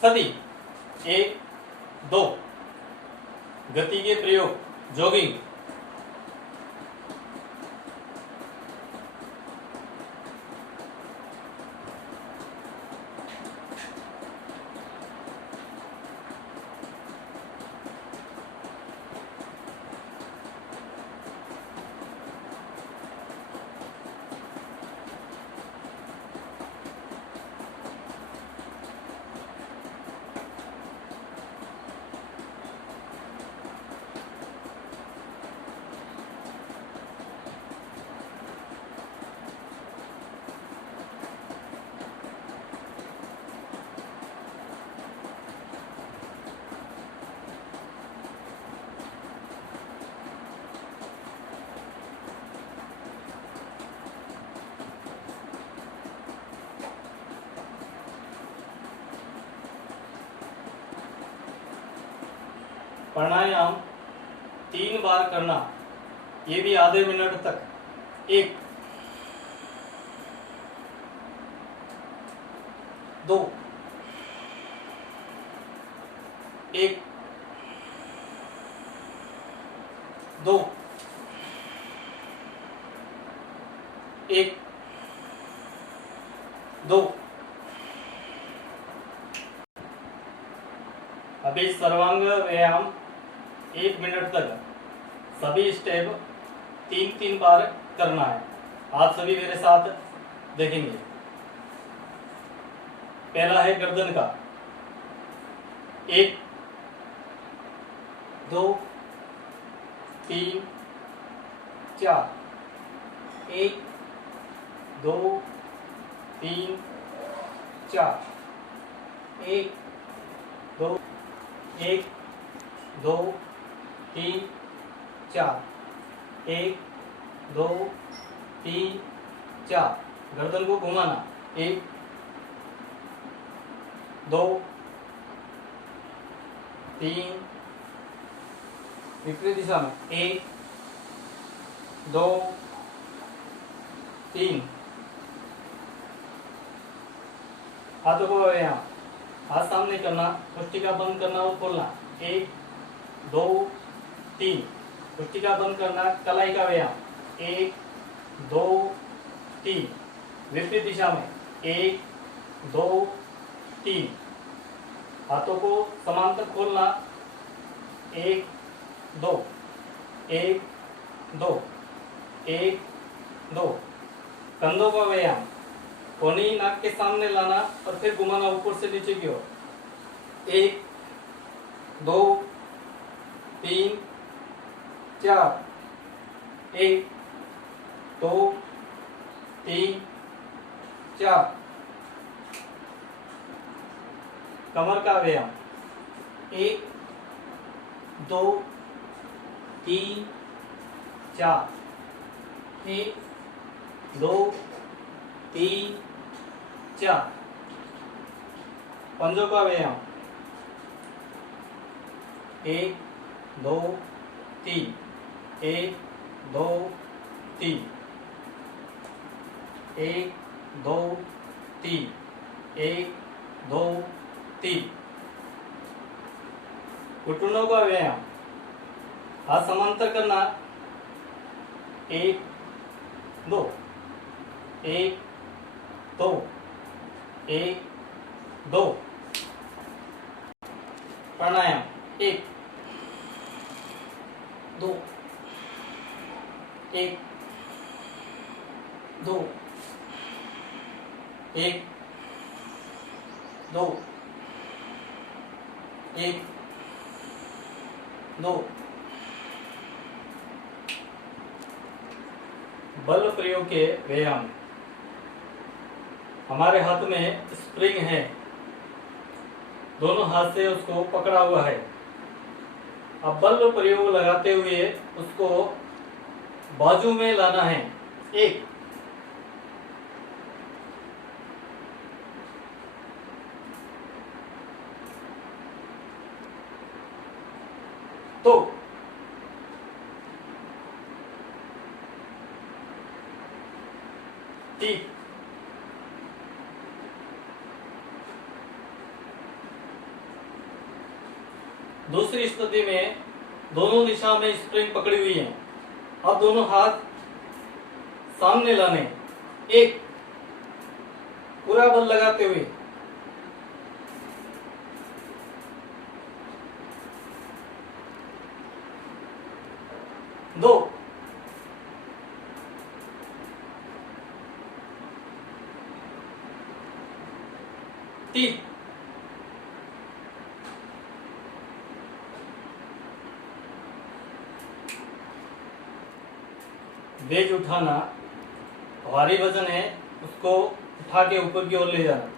स्थिति 1, 2। गति के प्रयोग जॉगिंग। प्राणायाम 3 बार करना, ये भी आधे मिनट तक। 1, 2, 1, 2, 1, 2। अभी सर्वांग व्यायाम 1 मिनट तक सभी स्टेप 3-3 बार करना है। आप सभी मेरे साथ देखेंगे। पहला है गर्दन का। 1, 2, 3, 4। 1, 2, 3, 4। 1, 2, 1, 2, 3, 4। 1, 2, 3, 4। गर्दन को घुमाना। 1, 2, 3। विपरीत दिशा में। 1, 2, 3। हाथों को यहाँ हाथ सामने करना, पुष्टिका बंद करना और खोलना। 1, 2, 3। पुष्टिका बंद करना, कलाई का व्यायाम। 1, 2, 3। विपरीत दिशा में। 1, 2, 3। हाथों को समांतर खोलना। 1, 2, 1, 2, 1, 2। कंधों का व्यायाम। कोहनी नाक के सामने लाना और फिर घुमाना ऊपर से नीचे की ओर। 1, 2, 3, 4। 1, 2, 3, 4। कमर का व्यायाम। 1, 2, 3, 4। 1, 2, 3, 4। पंजों का व्यायाम। 1, 2, 3। 1, 2, 3। 1, 2, 3। 1, 2, 3। घुटनों का व्यायाम। हाथ समांतर करना। 1, 2, 1, 2, 1, 2। प्राणायाम। 1, 2, 1, 2, 1, 2, 1, 2। बल प्रयोग के व्यायाम। हमारे हाथ में स्प्रिंग है, दोनों हाथ से उसको पकड़ा हुआ है। अब बल प्रयोग लगाते हुए उसको बाजू में लाना है। 1, 2, 3, दूसरी स्थिति में दोनों दिशा में स्प्रिंग पकड़ी हुई है। अब दोनों हाथ सामने लाने, एक, पूरा बल लगाते हुए, दो, तीन, वेज उठाना, भारी वजन है उसको उठा के ऊपर की ओर ले जाना।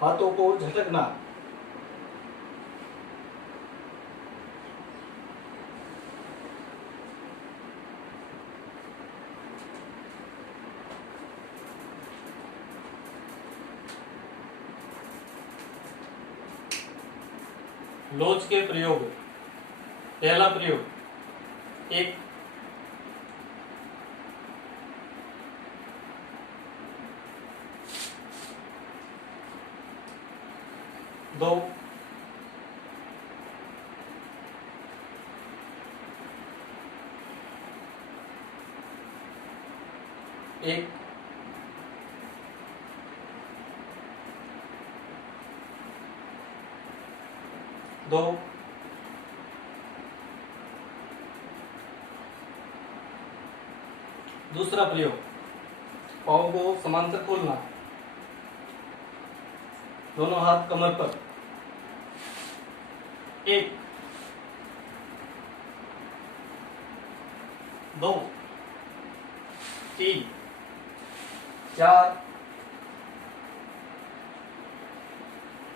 हाथों को झटकना, लोच के प्रयोग। पहला प्रयोग, एक, दो, एक, दो, दूसरा प्रयोग, पाँव को समांतर खोलना, दोनों हाथ कमर पर, एक, दो, तीन, चार,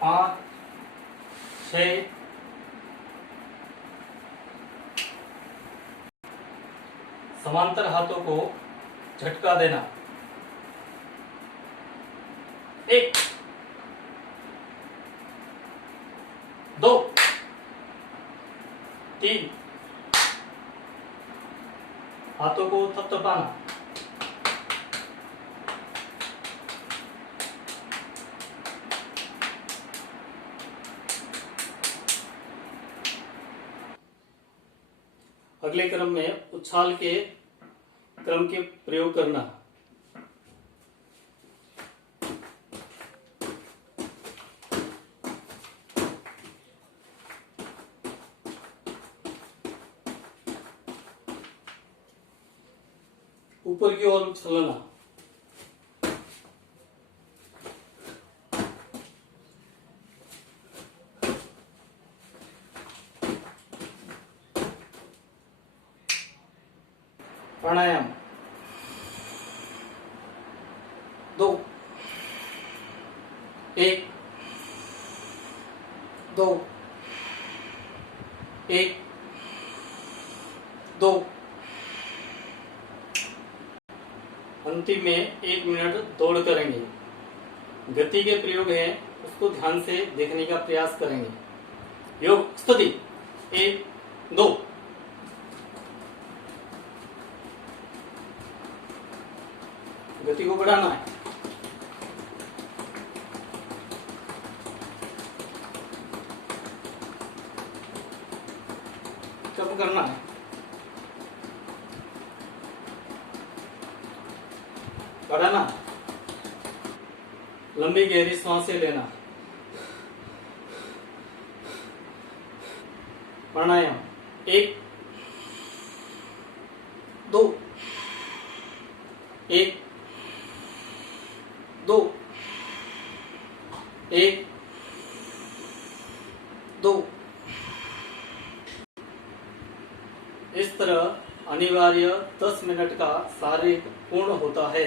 पाँच, छः, समांतर हाथों को झटका देना, एक, दो, तीन, हाथों को थपथपाना, अगले क्रम में उछाल के क्रम के प्रयोग करना। ऊपर की ओर उछलना, प्राणायाम, दो, एक, दो, एक, दो, अंतिम में 1 मिनट दौड़ करेंगे। गति के प्रयोग है उसको ध्यान से देखने का प्रयास करेंगे। योग स्थिति, 1, 2, गति को बढ़ाना है, कब करना है, बढ़ाना, लंबी गहरी सांसें लेना। प्राणायाम, 1, 2, 1, 2, 1, 2, तरह अनिवार्य 10 मिनट का शारीरिक पूर्ण होता है।